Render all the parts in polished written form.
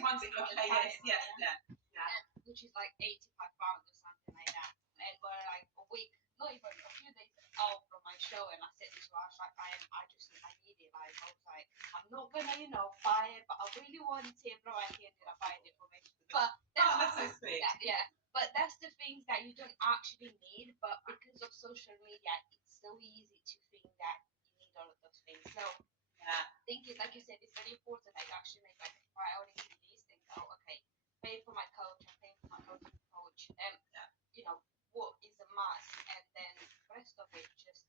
fancy onesie. Okay, yes. Which is like £85 or something like that. And we're like a week, not even a few days out from my show, and I said to Ash, like, I need it. Like, I was like, I'm not gonna, buy it, but I really want it, bro. And he ended up buying it for me. But that's so sweet. Yeah. But that's the things that you don't actually need, but because of social media, it's so easy to think that you need all of those things. So I think it's, like you said, it's very important that you actually make like a priority list and go, okay, pay for my coach, I'm paying for my coach, and what is a must, and then the rest of it just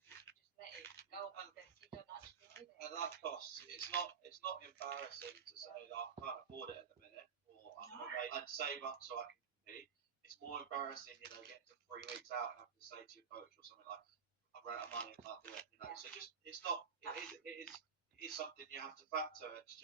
let it go because you don't actually need it. And that costs. It's not embarrassing to say that I can't afford it at the minute, or I'd save up so I can compete. It's more embarrassing, getting to 3 weeks out and having to say to your coach or something like, I've run out of money and can't do it. So just it's not. It is something you have to factor. It's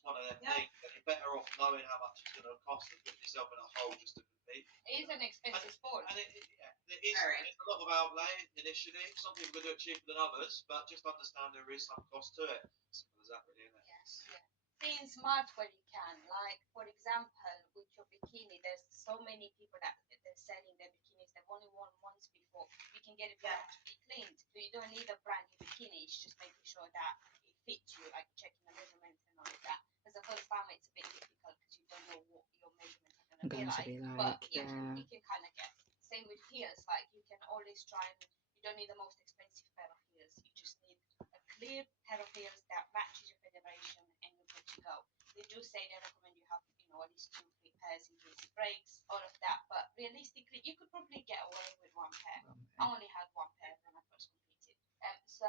one of them things, and you're better off knowing how much it's going to cost than putting yourself in a hole just to compete. It is an expensive sport. And it is it's a lot of outlay initially. Some people can do it cheaper than others, but just understand there is some cost to it. Simple as that, really, isn't it? Yes. Yeah. Being smart where you can. Like, for example, with your bikini, there's so many people that they're selling their bikinis. They've only worn once before. You can get it to be cleaned. So you don't need a brand new bikini. It's just making sure that it fits you, like checking the measurements and all of that. Because the first time it's a bit difficult because you don't know what your measurements are going to be like. But you can kind of get. Same with heels. Like, you can always try and you don't need the most expensive pair of heels. You just need a clear pair of heels that matches your federation, and you're good to go. They do say they recommend you have, at least 2-3 pairs in case it breaks, all of that. But realistically, you could probably get away with one pair. I only had one pair when I first competed. So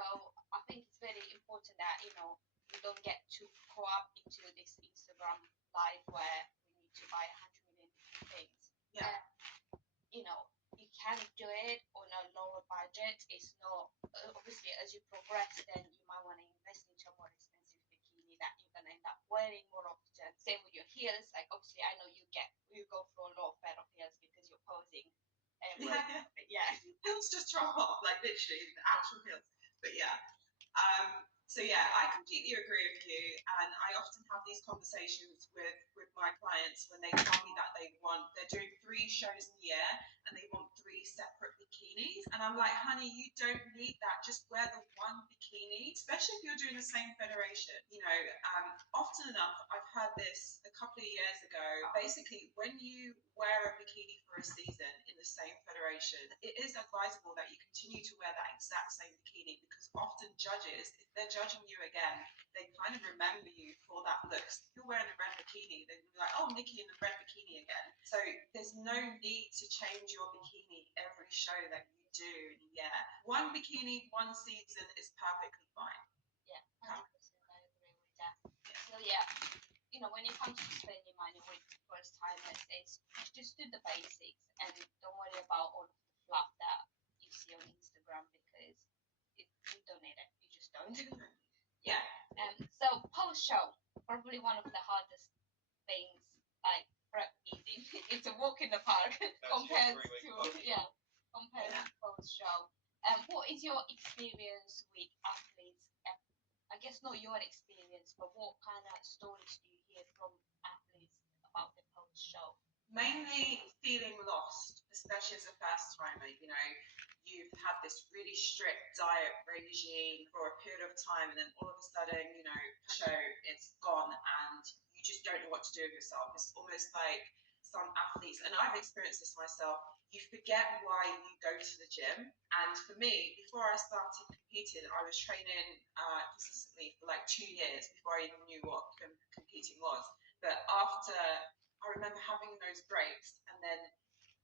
I think it's very important that, you don't get too caught up into this Instagram life where we need to buy 100 million things. You can do it on a lower budget. It's not, obviously, as you progress, then you might want to invest into a more expensive bikini that you're going to end up wearing more often. Same with your heels. Like, obviously, I know you go for a lot of pair of heels because you're posing. Heels just drop off, like literally the actual heels. But so I completely agree with you, and I often have these conversations with my clients when they tell me that they're doing 3 shows in a year and they want 3 separate bikinis, and I'm like, honey, you don't need that. Just wear the one bikini, especially if you're doing the same federation. Often enough, I've heard this a couple of years ago. Basically, when you wear a bikini for a season in the same federation, it is advisable that you continue to wear that exact same bikini, because often judges, if they're judging you again, they kind of remember you for that look. So if you're wearing a red bikini, they'll be like, oh, Nikki in the red bikini again. So there's no need to change your bikini every show that you do in a year. One bikini, one season is perfectly fine. Yeah, 100%. I agree with that. So when it comes to spending money with first timers, it's just do the basics and don't worry about all of the fluff that you see on Instagram, because you don't need it. You just don't. So post show, probably one of the hardest things. Like, prep easy. It's a walk in the park compared to post show. What is your experience with athletes? I guess not your experience, but what kind of stories do you hear from athletes about the post show? Mainly feeling lost, especially as a first timer. You've had this really strict diet regime for a period of time, and then all of a sudden, show it's gone, and you just don't know what to do with yourself. It's almost like some athletes, and I've experienced this myself, you forget why you go to the gym. And for me, before I started competing, I was training consistently for like 2 years before I even knew what competing was. But after, I remember having those breaks and then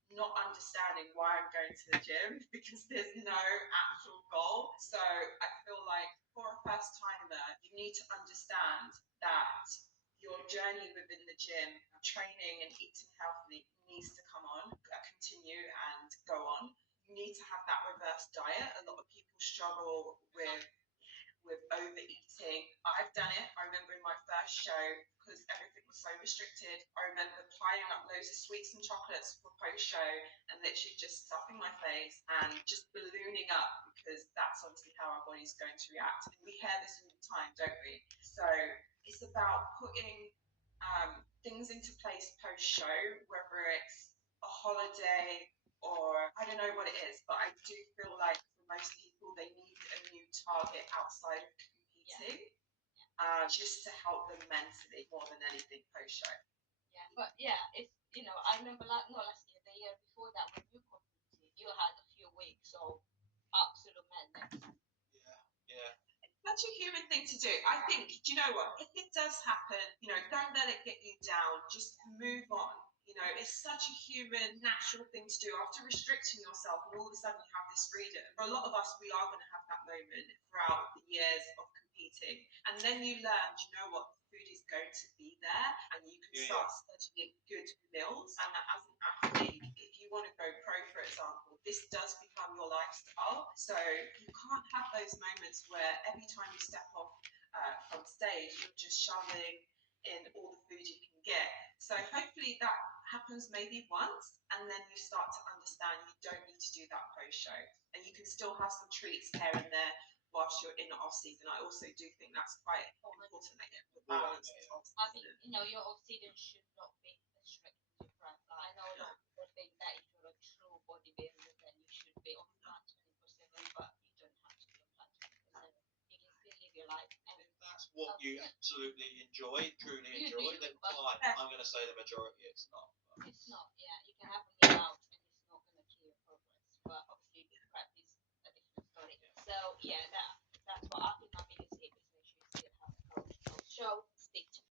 not understanding why I'm going to the gym, because there's no actual goal. So I feel like for a first timer, you need to understand that your journey within the gym, training and eating healthily, needs to continue and go on. You need to have that reverse diet. A lot of people struggle with overeating. I've done it. I remember in my first show, because everything was so restricted, I remember piling up loads of sweets and chocolates for post-show and literally just stuffing my face and just ballooning up, because that's obviously how our body's going to react. And we hear this all the time, don't we? So it's about putting things into place post show, whether it's a holiday or I don't know what it is, but I do feel like for most people they need a new target outside of competing, just to help them mentally more than anything post show. Yeah, but yeah, it's I remember not last year, the year before that when you competed, you had a few weeks of absolute madness. Yeah. Such a human thing to do. I think, do you know what? If it does happen, don't let it get you down. Just move on. It's such a human, natural thing to do after restricting yourself, and all of a sudden you have this freedom. For a lot of us, we are going to have that moment throughout the years of competing. And then you learn, do you know what? The food is going to be there, and you can start scheduling good meals. And as an athlete, if you want to go pro, for example, this does become your lifestyle. So you can't have those moments where every time you step off from stage, you're just shoving in all the food you can get. So hopefully that happens maybe once, and then you start to understand you don't need to do that post show, and you can still have some treats here and there whilst you're in the off season. I also do think that's quite important that you have the balance of I think your off season should not be as strict as your prep. Like, I know a lot of people think that if you're a true bodybuilder, then you should be on plan 24/7, but you don't have to be on plan 24/7. You can still live your life. And if that's what you absolutely enjoy, truly enjoy, then fine. I'm going to say the majority it's not. But... It's not, yeah. You can have a meal out and it's not going to kill your progress. But obviously, prep is a different story. So, yeah, that's what I think my biggest tip is: make sure you still have a coach. So,